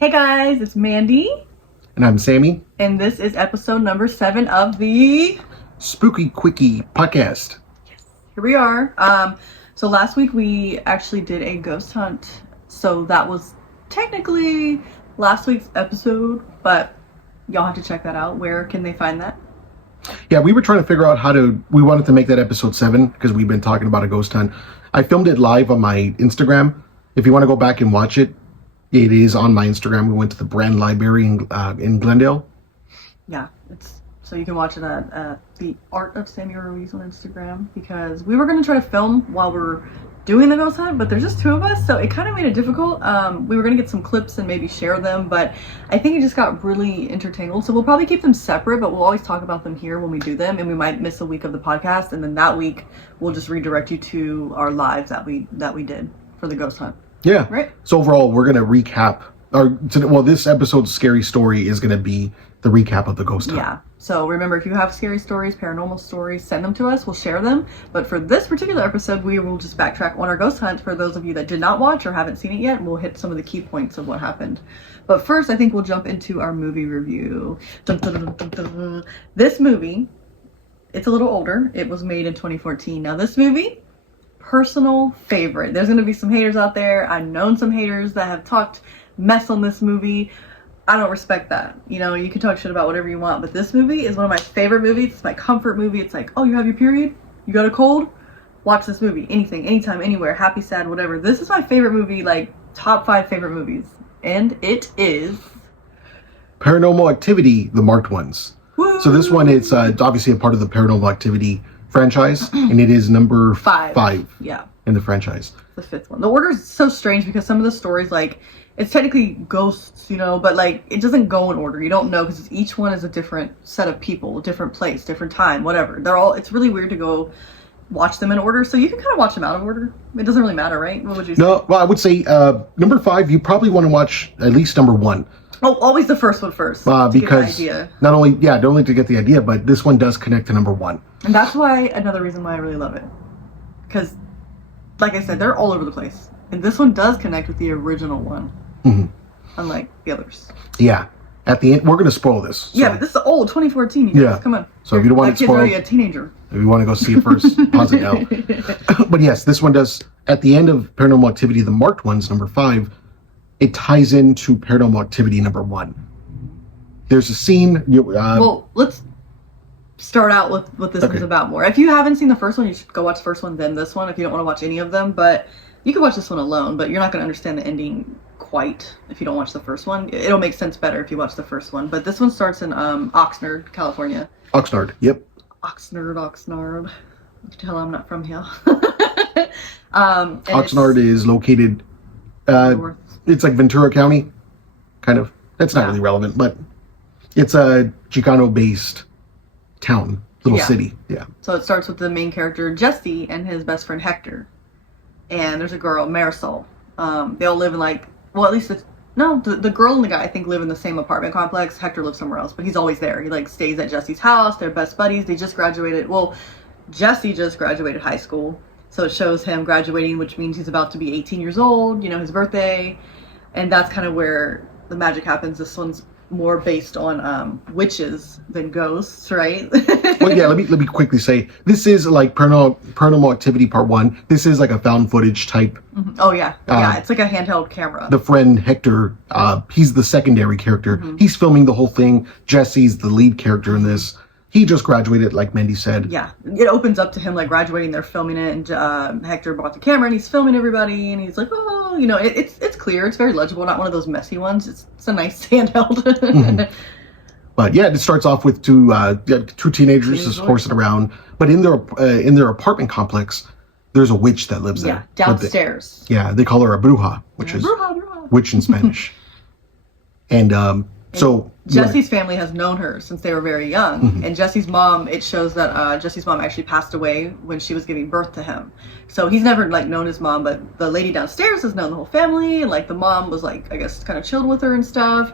Hey guys, it's Mandy. And I'm Sammy. And this is episode number 7 of the Spooky Quicky podcast. Yes. Here we are. So last week we actually did a ghost hunt. So that was technically last week's episode, but y'all have to check that out. Where can they find that? Yeah, we were trying to figure out we wanted to make that episode 7 because we've been talking about a ghost hunt. I filmed it live on my Instagram. If you want to go back and watch it, it is on my Instagram. We went to the Brand Library in Glendale. Yeah, so you can watch it at the Art of Sammy Ruiz on Instagram, because we were going to try to film while we're doing the ghost hunt, but there's just 2 of us, so it kind of made it difficult. We were going to get some clips and maybe share them, but I think it just got really intertangled, so we'll probably keep them separate, but we'll always talk about them here when we do them, and we might miss a week of the podcast, and then that week we'll just redirect you to our lives that we did for the ghost hunt. Yeah. Right. So overall, we're going to recap this episode's scary story is going to be the recap of the ghost hunt. Yeah. So remember, if you have scary stories, paranormal stories, send them to us. We'll share them. But for this particular episode, we will just backtrack on our ghost hunt for those of you that did not watch or haven't seen it yet. And we'll hit some of the key points of what happened. But first, I think we'll jump into our movie review. Dun, dun, dun, dun, dun. This movie, it's a little older. It was made in 2014. Now, this movie, personal favorite. There's going to be some haters out there. I've known some haters that have talked mess on this movie. I don't respect that. You know, you can talk shit about whatever you want, but this movie is one of my favorite movies. It's my comfort movie. It's like, oh, you have your period? You got a cold? Watch this movie. Anything, anytime, anywhere. Happy, sad, whatever. This is my favorite movie, like top 5 favorite movies. And it is Paranormal Activity, the marked ones. Woo! So this one is obviously a part of the Paranormal Activity franchise, and it is number 5 yeah, in the franchise. The 5th one. The order is so strange because some of the stories, like, it's technically ghosts, you know, but like it doesn't go in order. You don't know because each one is a different set of people, different place, different time, whatever. It's really weird to go watch them in order, so you can kind of watch them out of order. It doesn't really matter, right? What would you say? No, well, I would say number 5, you probably want to watch at least number 1. Oh, always the first one first. Because not only to get the idea, but this one does connect to number 1. And that's why, another reason why I really love it. Because, like I said, they're all over the place. And this one does connect with the original one. Mm-hmm. Unlike the others. Yeah. At the end, we're going to spoil this. So. Yeah, but this is old, 2014. You guys. Yeah. Come on. So if you don't want to spoil... That kid's already a teenager. If you want to go see it first, pause it now. But yes, this one does, at the end of Paranormal Activity, the marked ones, number 5, it ties into Paranormal Activity number 1. There's a scene... well, let's start out with what this one's about more. If you haven't seen the first one, you should go watch the first one, then this one, if you don't want to watch any of them. But you can watch this one alone, but you're not going to understand the ending quite if you don't watch the first one. It'll make sense better if you watch the first one. But this one starts in Oxnard, California. Oxnard, yep. Oxnard. You can tell I'm not from here. Oxnard is located... north. It's like Ventura County, kind of. That's not really relevant, but it's a Chicano-based town, little city. Yeah. So it starts with the main character, Jesse, and his best friend, Hector. And there's a girl, Marisol. They all live in at least the girl and the guy, I think, live in the same apartment complex. Hector lives somewhere else, but he's always there. He stays at Jesse's house. They're best buddies. They just graduated. Well, Jesse just graduated high school. So it shows him graduating, which means he's about to be 18 years old, his birthday. And that's kind of where the magic happens. This one's more based on witches than ghosts, right? Well, yeah, let me quickly say, this is like Paranormal Activity Part 1. This is like a found footage type. Mm-hmm. Oh, yeah. Yeah, it's like a handheld camera. The friend, Hector, he's the secondary character. Mm-hmm. He's filming the whole thing. Jesse's the lead character in this. He just graduated, like Mandy said. Yeah, it opens up to him graduating. They're filming it, and Hector brought the camera, and he's filming everybody, and he's like, oh, it's clear, it's very legible, not one of those messy ones. It's a nice handheld. Mm-hmm. But yeah, it starts off with two teenagers just horsing around. But in their apartment complex, there's a witch that lives there. Yeah, downstairs. They call her a bruja, which is witch in Spanish. And so Jesse's family has known her since they were very young. Mm-hmm. And Jesse's mom, it shows that Jesse's mom actually passed away when she was giving birth to him. So he's never known his mom, but the lady downstairs has known the whole family, and the mom was I guess kind of chilled with her and stuff.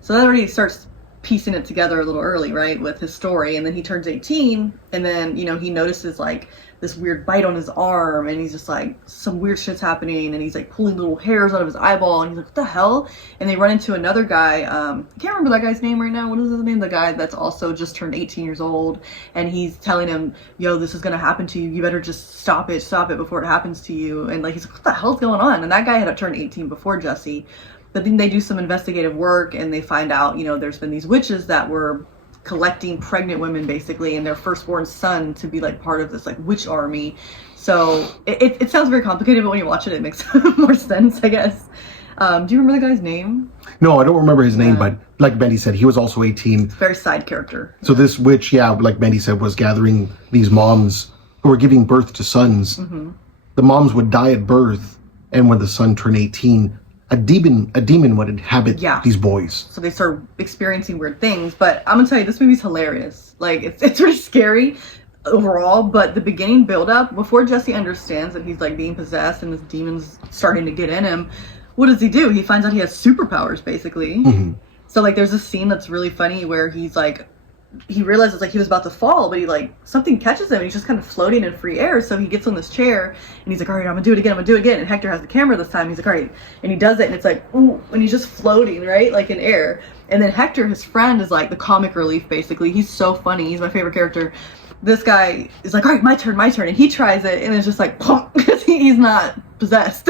So that already starts piecing it together a little early, right, with his story. And then he turns 18, and then he notices this weird bite on his arm, and he's just like, some weird shit's happening, and he's like pulling little hairs out of his eyeball, and he's like, what the hell? And they run into another guy, I can't remember that guy's name right now. What is his name? The guy that's also just turned 18 years old, and he's telling him, yo, this is gonna happen to you. You better just stop it before it happens to you. And like, he's like, what the hell's going on? And that guy had turned 18 before Jesse. But then they do some investigative work, and they find out, you know, there's been these witches that were collecting pregnant women basically, and their firstborn son to be like part of this like witch army. So it sounds very complicated, but when you watch it, it makes more sense, I guess. Do you remember the guy's name? No, I don't remember his name, but like Mandy said, he was also 18. Very side character. So this witch, like Mandy said, was gathering these moms who were giving birth to sons. Mm-hmm. The moms would die at birth, and when the son turned 18, a demon would inhabit these boys. So they start experiencing weird things. But I'm gonna tell you, this movie's hilarious. Like, it's really scary overall, but the beginning build up, before Jesse understands that he's like being possessed and this demon's starting to get in him, what does he do? He finds out he has superpowers, basically. Mm-hmm. So like, there's a scene that's really funny where he's like, he realizes like he was about to fall, but he like, something catches him and he's just kind of floating in free air. So he gets on this chair and he's like, all right, I'm gonna do it again. And Hector has the camera this time. He's like, all right. And he does it, and it's like, ooh, and he's just floating, right? Like in air. And then Hector, his friend, is like the comic relief, basically. He's so funny. He's my favorite character. This guy is like, all right, my turn. And he tries it, and it's just like, because he's not possessed.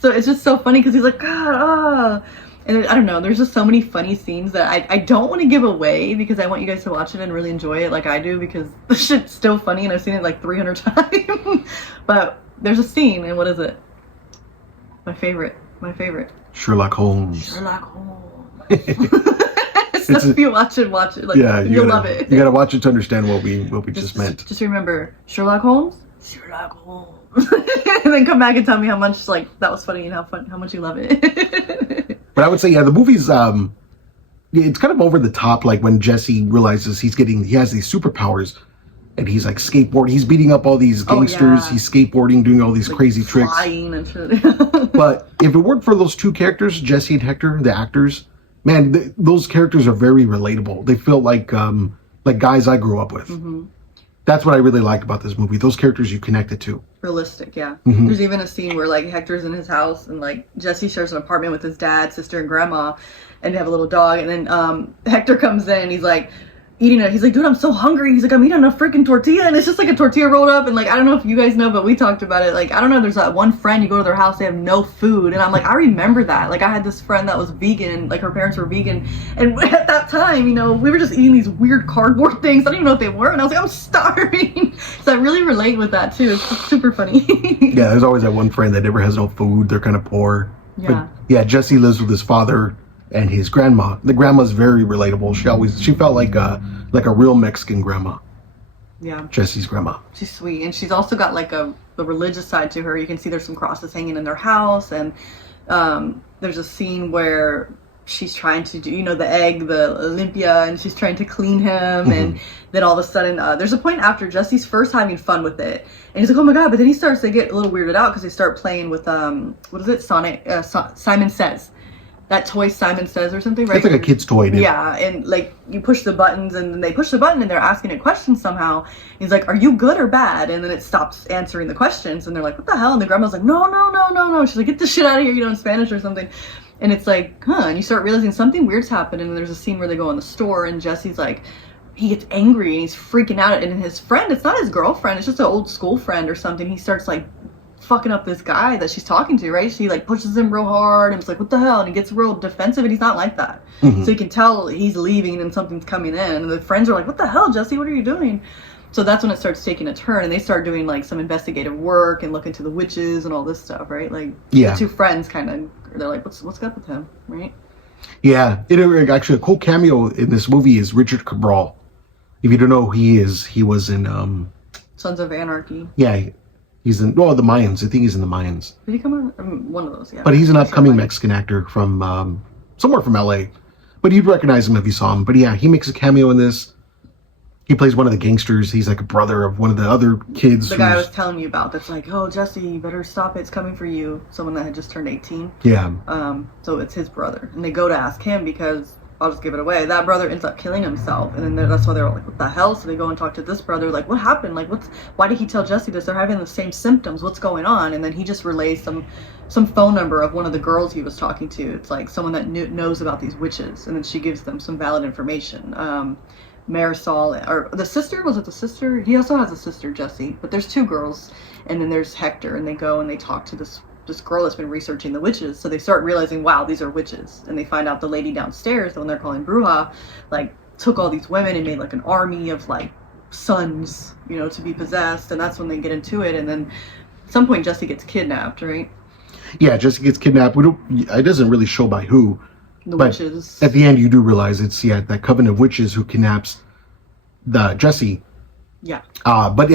So it's just so funny because he's like, God, And I don't know, there's just so many funny scenes that I don't want to give away because I want you guys to watch it and really enjoy it like I do, because the shit's still funny and I've seen it like 300 times. But there's a scene, and what is it? My favorite. Sherlock Holmes. So if you watch it, like, you'll love it. You gotta watch it to understand what we just meant. Just remember, Sherlock Holmes. And then come back and tell me how much like that was funny and how much you love it. But I would say, the movie's it's kind of over the top. Like when Jesse realizes he has these superpowers, and he's like skateboarding. He's beating up all these gangsters. Oh, yeah. He's skateboarding, doing all these like crazy tricks. Flying and shit. But if it weren't for those two characters, Jesse and Hector, the actors, man, those characters are very relatable. They feel like guys I grew up with. Mm-hmm. That's what I really liked about this movie. Those characters you connected to. Realistic, yeah. Mm-hmm. There's even a scene where like Hector's in his house and like Jesse shares an apartment with his dad, sister, and grandma, and they have a little dog. And then Hector comes in and he's like eating it. He's like, dude, I'm so hungry. He's like, I'm eating a freaking tortilla, and it's just like a tortilla rolled up. And like, I don't know if you guys know, but we talked about it. Like, I don't know, there's that one friend, you go to their house, they have no food. And I'm like, I remember that. Like, I had this friend that was vegan, like her parents were vegan. And at that time, you know, we were just eating these weird cardboard things. I don't even know what they were. And I was like, I'm starving. So I really relate with that too. It's just super funny. Yeah, there's always that one friend that never has no food. They're kind of poor. Yeah. But yeah, Jesse lives with his father and his grandma. The grandma's very relatable. She felt like a real Mexican grandma. Yeah. Jesse's grandma. She's sweet. And she's also got like the religious side to her. You can see there's some crosses hanging in their house. And there's a scene where she's trying to do, the egg, the Olympia, and she's trying to clean him. Mm-hmm. And then all of a sudden, there's a point after Jesse's first having fun with it. And he's like, oh my God. But then he starts to get a little weirded out because they start playing with, what is it? Simon Says. That toy Simon Says or something, right? It's like a kid's toy, dude. Yeah, and like you push the buttons, and then they push the button, and they're asking it questions somehow. He's like, "Are you good or bad?" And then it stops answering the questions, and they're like, "What the hell?" And the grandma's like, "No." She's like, "Get this shit out of here," in Spanish or something. And it's like, huh? And you start realizing something weird's happened. And there's a scene where they go in the store, and Jesse's like, he gets angry and he's freaking out. And his friend, it's not his girlfriend, it's just an old school friend or something. He starts like fucking up this guy that she's talking to, right? She like pushes him real hard and it's like, what the hell? And he gets real defensive, and he's not like that. Mm-hmm. So you can tell he's leaving and something's coming in, and the friends are like, what the hell, Jesse, what are you doing? So that's when it starts taking a turn, and they start doing like some investigative work and look into the witches and all this stuff, right? Like, yeah, the two friends kind of, they're like, what's up with him, right? Yeah, actually a cool cameo in this movie is Richard Cabral. If you don't know who he is, he was in Sons of Anarchy. Yeah. He's in, the Mayans. I think he's in the Mayans. Did he come on? One of those, yeah. But he's an upcoming Mexican actor from somewhere from LA. But you'd recognize him if you saw him. But yeah, he makes a cameo in this. He plays one of the gangsters. He's like a brother of one of the other kids. The guy I was telling you about that's like, oh, Jesse, you better stop it. It's coming for you. Someone that had just turned 18. Yeah. So it's his brother. And they go to ask him because I'll just give it away. That brother ends up killing himself, and then that's why they're like, what the hell? So they go and talk to this brother, like, what happened? Like, why did he tell Jesse this? They're having the same symptoms. What's going on? And then he just relays some phone number of one of the girls he was talking to. It's like someone that knows about these witches, and then she gives them some valid information. Marisol, or the sister, was it the sister? He also has a sister, Jesse, but there's two girls, and then there's Hector, and they go and they talk to this girl that's been researching the witches. So they start realizing, wow, these are witches. And they find out the lady downstairs, the one they're calling Bruja, like took all these women and made like an army of like sons, you know, to be possessed. And that's when they get into it. And then at some point Jesse gets kidnapped, right? Yeah, Jesse gets kidnapped. It doesn't really show by who. The witches. At the end you do realize it's that coven of witches who kidnaps the Jesse. Yeah. But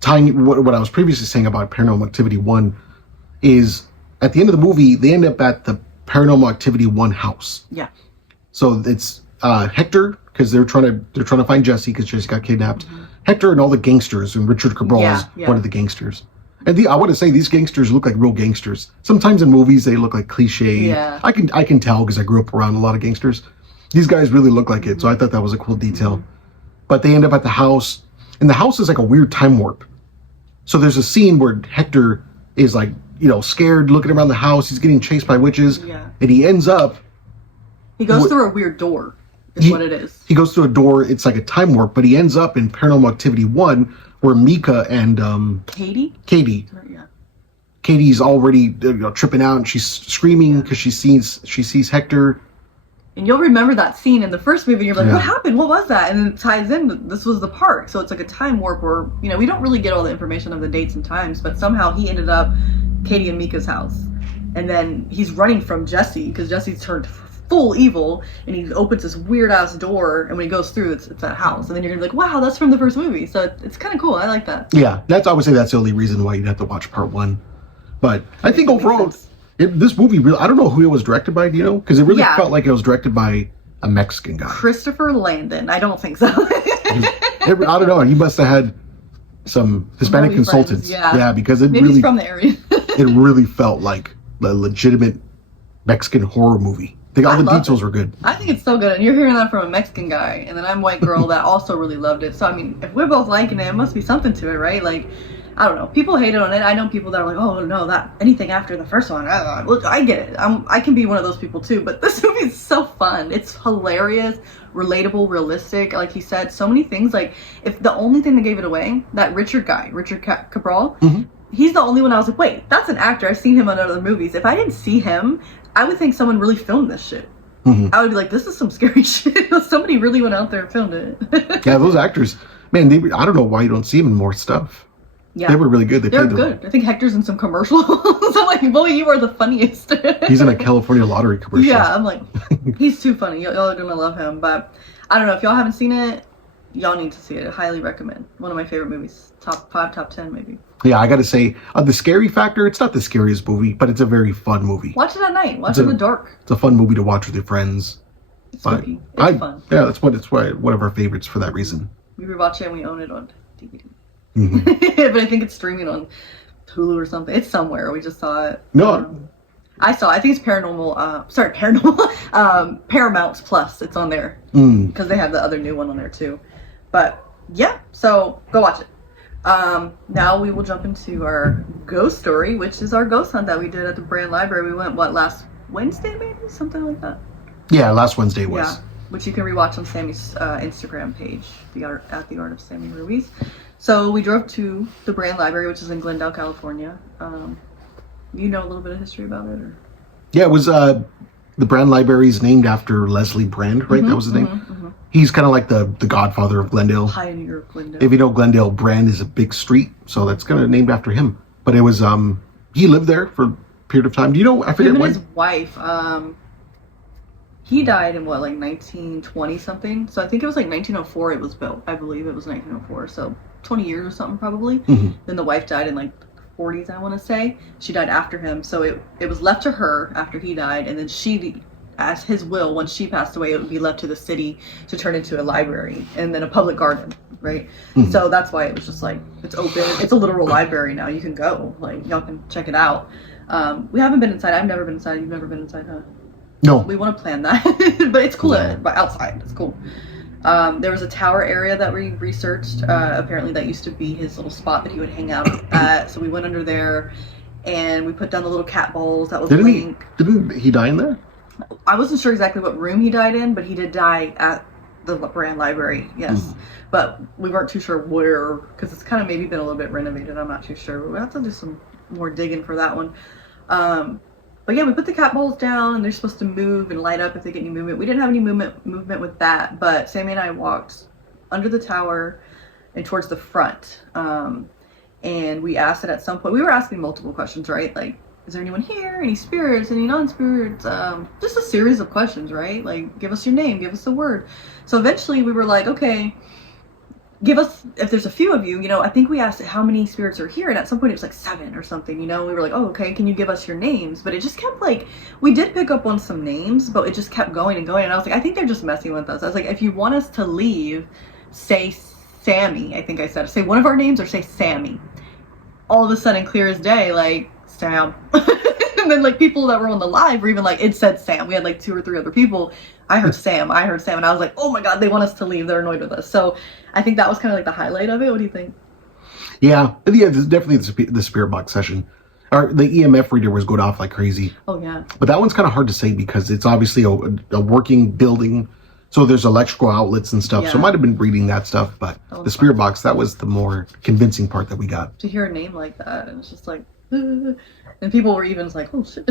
tying what I was previously saying about Paranormal Activity 1 is at the end of the movie they end up at the Paranormal Activity 1 house. Yeah. So it's Hector, because they're trying to find Jesse because Jesse got kidnapped. Mm-hmm. Hector and all the gangsters, and Richard Cabral's one of the gangsters. And I want to say these gangsters look like real gangsters. Sometimes in movies they look like cliche. Yeah. I can tell because I grew up around a lot of gangsters. These guys really look like it, so I thought that was a cool detail. Mm-hmm. But they end up at the house, and the house is like a weird time warp. So there's a scene where Hector is like, you know, scared, looking around the house. He's getting chased by witches, and he ends up. He goes through a weird door. Is what it is. He goes through a door. It's like a time warp, but he ends up in Paranormal Activity 1, where Mika and Katie. Yeah. Katie's already tripping out, and she's screaming because she sees Hector. And you'll remember that scene in the first movie. You're like, what happened? What was that? And then it ties in. This was the park, so it's like a time warp where we don't really get all the information of the dates and times, but somehow he ended up Katie and Mika's house, and then he's running from Jesse because Jesse's turned full evil, and he opens this weird ass door, and when he goes through, it's that house, and then you're gonna be like, wow, that's from the first movie. So it's kind of cool. I like that. Yeah, I would say that's the only reason why you'd have to watch part 1. But I think overall, this movie really, I don't know who it was directed by. Do you know? Because it really felt like it was directed by a Mexican guy. Christopher Landon. I don't think so. I don't know. He must have had some Hispanic consultants. Yeah, because it maybe really he's from the area. It really felt like a legitimate Mexican horror movie. All the details were good. I think it's so good, and you're hearing that from a Mexican guy, and then I'm a white girl that also really loved it. So I mean, if we're both liking it, it must be something to it, right? Like, I don't know. People hated on it. I know people that are like, oh no, that anything after the first one. Look, I get it. I can be one of those people too. But this movie is so fun. It's hilarious, relatable, realistic. Like he said, so many things. Like if the only thing that gave it away, that Richard Cabral. Mm-hmm. He's the only one I was like, wait, that's an actor. I've seen him in other movies. If I didn't see him, I would think someone really filmed this shit. Mm-hmm. I would be like, this is some scary shit. Somebody really went out there and filmed it. Yeah, those actors, man, I don't know why you don't see them in more stuff. Yeah. They were really good. They're good. I think Hector's in some commercials. I'm like, boy, you are the funniest. He's in a California lottery commercial. Yeah, I'm like, he's too funny. Y'all are going to love him. But I don't know. If y'all haven't seen it, y'all need to see it. I highly recommend. One of my favorite movies. Top 5, top 10 maybe. Yeah, I gotta say, the scary factor, it's not the scariest movie, but it's a very fun movie. Watch it at night. Watch it in the dark. It's a fun movie to watch with your friends. It's spooky. It's fun. Yeah, that's why one of our favorites for that reason. We rewatch it and we own it on DVD. Mm-hmm. But I think it's streaming on Hulu or something. It's somewhere. We just saw it. No. I think it's Paranormal, Paramount Plus. It's on there. Because they have the other new one on there too. But yeah, so go watch it. Now we will jump into our ghost story, which is our ghost hunt that we did at the Brand Library. We went, last Wednesday maybe? Something like that. Yeah, last Wednesday was. Yeah, which you can rewatch on Sammy's Instagram page, at the Art of Sammy Ruiz. So we drove to the Brand Library, which is in Glendale, California. You know a little bit of history about it? Or? Yeah, it was, the Brand Library is named after Leslie Brand, right? Mm-hmm, that was his name? Mm-hmm. He's kind of like the godfather of Glendale. Pioneer of Glendale. If you know Glendale, Brand is a big street, so that's kind of named after him. But it was, he lived there for a period of time. Do you know, I forget when? His wife, he died in 1920 something. So I think it was 1904 it was built. I believe it was 1904. So 20 years or something probably. Mm-hmm. Then the wife died in the 40s, I want to say. She died after him. So it was left to her after he died, and then she, as his will, once she passed away, it would be left to the city to turn into a library and then a public garden, right? Mm-hmm. So that's why it was just it's open. It's a literal library now. You can go. Y'all can check it out. We haven't been inside. I've never been inside. You've never been inside, huh? No. We want to plan that, but it's cool outside. It's cool. There was a tower area that we researched. Apparently, that used to be his little spot that he would hang out at. So we went under there, and we put down the little cat balls. That was Didn't he die in there? I wasn't sure exactly what room he died in, but he did die at the Brand Library. Yes, but we weren't too sure where, because it's kind of maybe been a little bit renovated. I'm not too sure. We'll have to do some more digging for that one. But yeah, we put the cat balls down, and they're supposed to move and light up if they get any movement. We didn't have any movement with that, but Sammy and I walked under the tower and towards the front. And we asked it at some point. We were asking multiple questions, right? Like, is there anyone here? Any spirits? Any non-spirits? Just a series of questions, right? Like, give us your name, give us a word. So eventually we were like, okay, give us, if there's a few of you, I think we asked how many spirits are here, and at some point it was like 7 or something, we were like, oh, okay, can you give us your names? But it just kept like, we did pick up on some names, but it just kept going and going, and I was like, I think they're just messing with us. I was like, if you want us to leave, say Sammy, I think I said, say one of our names or say Sammy. All of a sudden, clear as day, like, Sam. And then like people that were on the live were even like, it said Sam. We had like 2 or 3 other people. I heard Sam, and I was like, oh my god, they want us to leave, they're annoyed with us. So I think that was kind of like the highlight of it. What do you think? Yeah, this is definitely the spirit box session. Or the EMF reader was going off like crazy. Oh yeah. But that one's kind of hard to say because it's obviously a working building, so there's electrical outlets and stuff. Yeah. So it might have been reading that stuff, but the spirit box, that was the more convincing part that we got. To hear a name like that, and it's just like, and people were even like, oh shit.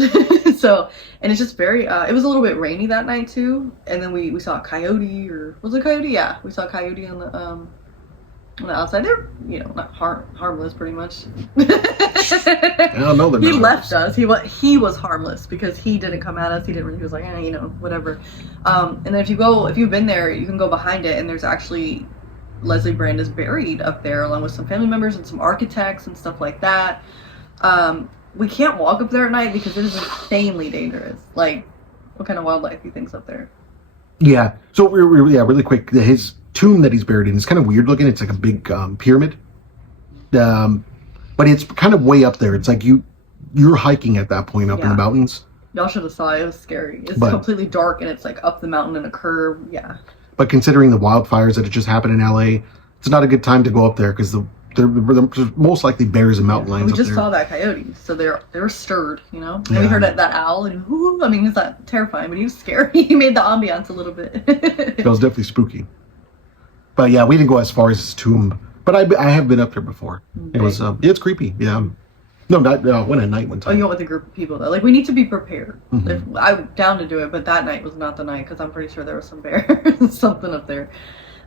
So, and it's just very, it was a little bit rainy that night too, and then we saw a coyote, or was it a coyote? Yeah, we saw a coyote on the outside. They're, not harmless pretty much. I don't know. He left us. He was harmless because he didn't come at us. He was like, whatever. And then if you've been there, you can go behind it, and there's actually, Leslie Brand is buried up there along with some family members and some architects and stuff like that. We can't walk up there at night because it is insanely dangerous. Like, what kind of wildlife do you think's up there? Yeah. So really quick, his tomb that he's buried in is kind of weird looking. It's like a big pyramid, but it's kind of way up there. It's like you're hiking at that point up in the mountains. Y'all should have saw it. It was scary. It's completely dark, and it's like up the mountain in a curve. Yeah. But considering the wildfires that had just happened in LA, it's not a good time to go up there because there's most likely bears and mountain lions. We just saw that coyote, so they were stirred, And we heard that owl, and it's not terrifying, but he was scary. He made the ambiance a little bit. It was definitely spooky. But yeah, we didn't go as far as his tomb, but I have been up there before. Okay. It was it's creepy. Yeah. No, not went at night one time. Oh, you went with a group of people though. Like, we need to be prepared. Mm-hmm. I'm down to do it, but that night was not the night because I'm pretty sure there was some bears, something up there.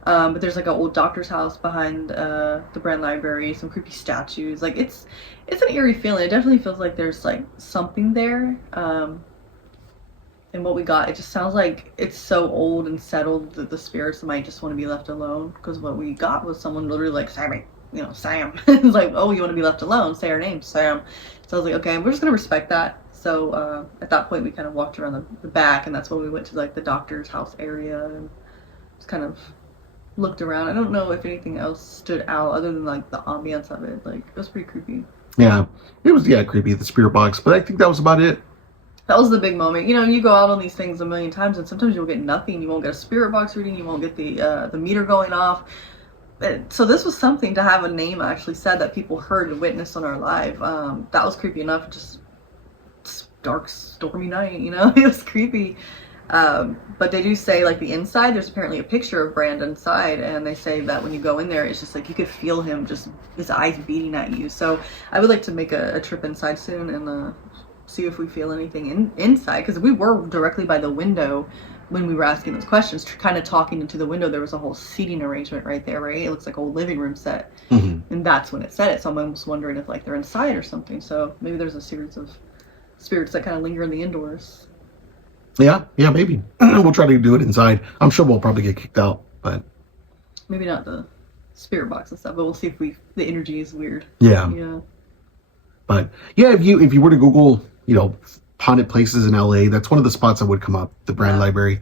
But there's like an old doctor's house behind the Brand Library, some creepy statues. Like, it's an eerie feeling. It definitely feels like there's like something there. And what we got, it just sounds like it's so old and settled that the spirits might just want to be left alone. Because what we got was someone literally like, Sammy, Sam. It's like, oh, you want to be left alone? Say our name, Sam. So I was like, okay, we're just gonna respect that. So at that point, we kind of walked around the back, and that's when we went to like the doctor's house area and just kind of looked around. I don't know if anything else stood out other than like the ambience of it. Like, it was pretty creepy. Yeah, it was creepy, the spirit box, but I think that was about it. That was the big moment. You go out on these things a million times, and sometimes you'll get nothing. You won't get a spirit box reading. You won't get the meter going off. So this was something to have a name actually said that people heard and witnessed on our live. That was creepy enough. Just dark, stormy night. It was creepy. But they do say, like, the inside, there's apparently a picture of Brand inside, and they say that when you go in there, it's just like you could feel him, just his eyes beating at you. So I would like to make a trip inside soon and see if we feel anything inside, because we were directly by the window when we were asking those questions, kind of talking into the window. There was a whole seating arrangement right there, right? It looks like a old living room set. Mm-hmm. And that's when it said it. So I'm almost wondering if like they're inside or something. So maybe there's a series of spirits that kind of linger in the indoors. Yeah, maybe. We'll try to do it inside. I'm sure we'll probably get kicked out, but maybe not the spirit box and stuff, but we'll see if the energy is weird. Yeah. But yeah, if you were to Google, haunted places in LA, that's one of the spots that would come up, the Brand Library.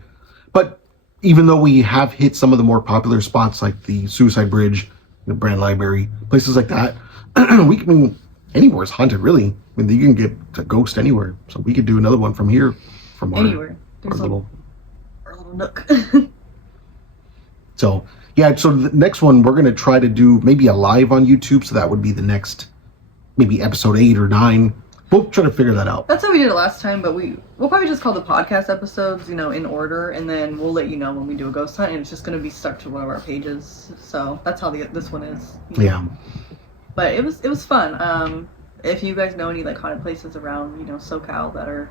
But even though we have hit some of the more popular spots like the Suicide Bridge, the Brand Library, places like that, anywhere is haunted, really. You can get a ghost anywhere. So we could do another one from here. From anywhere. There's our little nook. So yeah, so the next one we're gonna try to do maybe a live on YouTube, so that would be the next maybe episode 8 or 9. We'll try to figure that out. That's how we did it last time, but we'll probably just call the podcast episodes, in order, and then we'll let you know when we do a ghost hunt, and it's just gonna be stuck to one of our pages. So that's how this one is. Yeah. But it was fun. If you guys know any like haunted places around, SoCal that are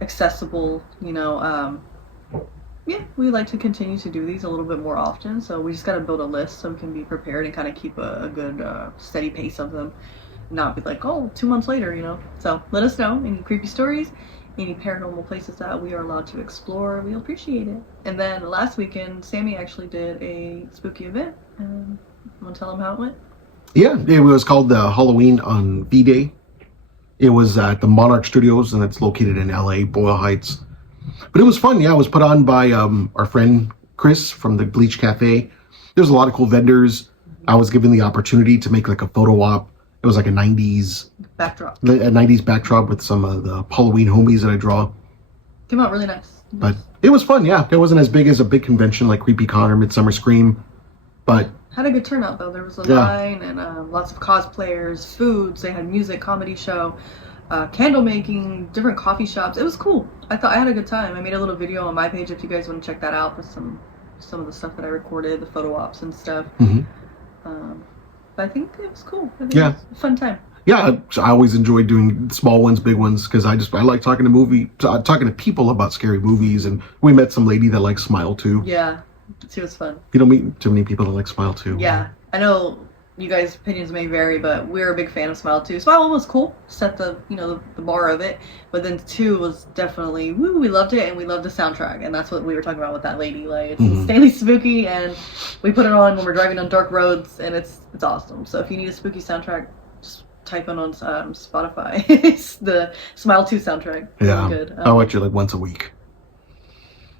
accessible, yeah, we like to continue to do these a little bit more often. So we just got to build a list so we can be prepared and kind of keep a good steady pace of them. Not be like, 2 months later, So let us know any creepy stories, any paranormal places that we are allowed to explore. We'll appreciate it. And then last weekend, Sammy actually did a spooky event. You want to tell them how it went? Yeah, it was called the Halloween on V-Day. It was at the Monarch Studios, and it's located in LA, Boyle Heights. But it was fun. Yeah, it was put on by our friend Chris from the Bleach Cafe. There's a lot of cool vendors. I was given the opportunity to make like a photo op. It was like a 90s backdrop. A 90s backdrop with some of the Halloween homies that I draw. Came out really nice. But it was fun, yeah. It wasn't as big as a big convention like Creepy Con or Midsummer Scream. But had a good turnout though. There was a line and lots of cosplayers, foods. They had music, comedy show, candle making, different coffee shops. It was cool. I thought I had a good time. I made a little video on my page if you guys want to check that out with some of the stuff that I recorded, the photo ops and stuff. Mm-hmm. But I think it was cool. It was a fun time. Yeah, I always enjoy doing small ones, big ones, because I like talking to people about scary movies. And we met some lady that likes Smile too. Yeah, she was fun. You don't meet too many people that like Smile too. Yeah, I know you guys' opinions may vary, but we're a big fan of Smile 2. Smile 1 was cool, set the the bar of it, but then 2 was definitely we loved it, and we loved the soundtrack, and that's what we were talking about with that lady. Like it's insanely spooky, and we put it on when we're driving on dark roads, and it's awesome. So if you need a spooky soundtrack, just type in on Spotify. It's the Smile 2 soundtrack. Yeah, really good. I watch it like once a week.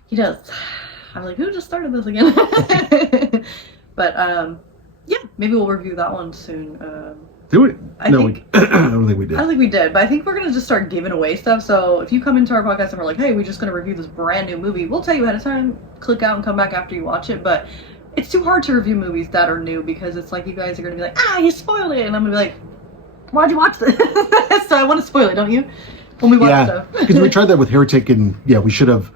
He does. I'm like, who just started this again? But yeah, maybe we'll review that one soon. Do it? I don't think we did. I don't think we did, but I think we're going to just start giving away stuff. So if you come into our podcast and we're like, hey, we're just going to review this brand new movie, we'll tell you ahead of time, click out and come back after you watch it. But it's too hard to review movies that are new because it's like you guys are going to be like, you spoiled it. And I'm going to be like, why'd you watch this? So I want to spoil it, don't you? When we watch stuff. Because we tried that with Heretic, and we should have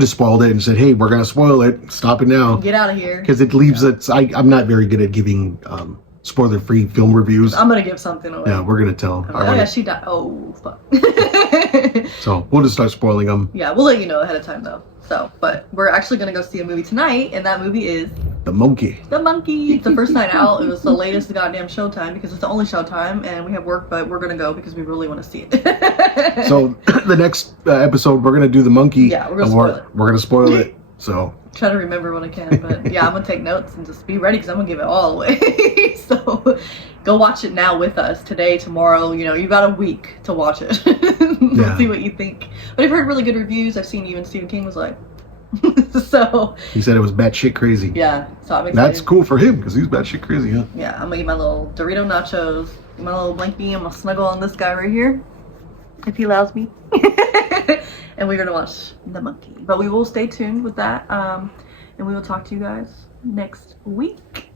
just spoiled it and said, hey, we're going to spoil it. Stop it now. Get out of here. Because it leaves it. I'm not very good at giving spoiler-free film reviews. I'm going to give something away. Yeah, we're going to tell. Yeah, she died. Oh, fuck. So we'll just start spoiling them. Yeah, we'll let you know ahead of time, though. So, but we're actually going to go see a movie tonight, and that movie is... The Monkey. The Monkey. It's the first night out. It was the latest goddamn showtime because it's the only showtime, and we have work, but we're going to go because we really want to see it. So the next episode, we're going to do The Monkey. Yeah, we're going to spoil it. We're going to spoil it. So... Try to remember when I can, but yeah, I'm going to take notes and just be ready because I'm going to give it all away. So go watch it now with us today, tomorrow. You got a week to watch it. Let's see what you think. But I've heard really good reviews. I've seen even Stephen King was like, so he said it was batshit crazy. Yeah, so I'm excited. That's cool for him because he's batshit crazy, huh? Yeah, I'm gonna eat my little Dorito nachos, my little blankie. I'm gonna snuggle on this guy right here, if he allows me. And we're gonna watch The Monkey. But we will stay tuned with that, and we will talk to you guys next week.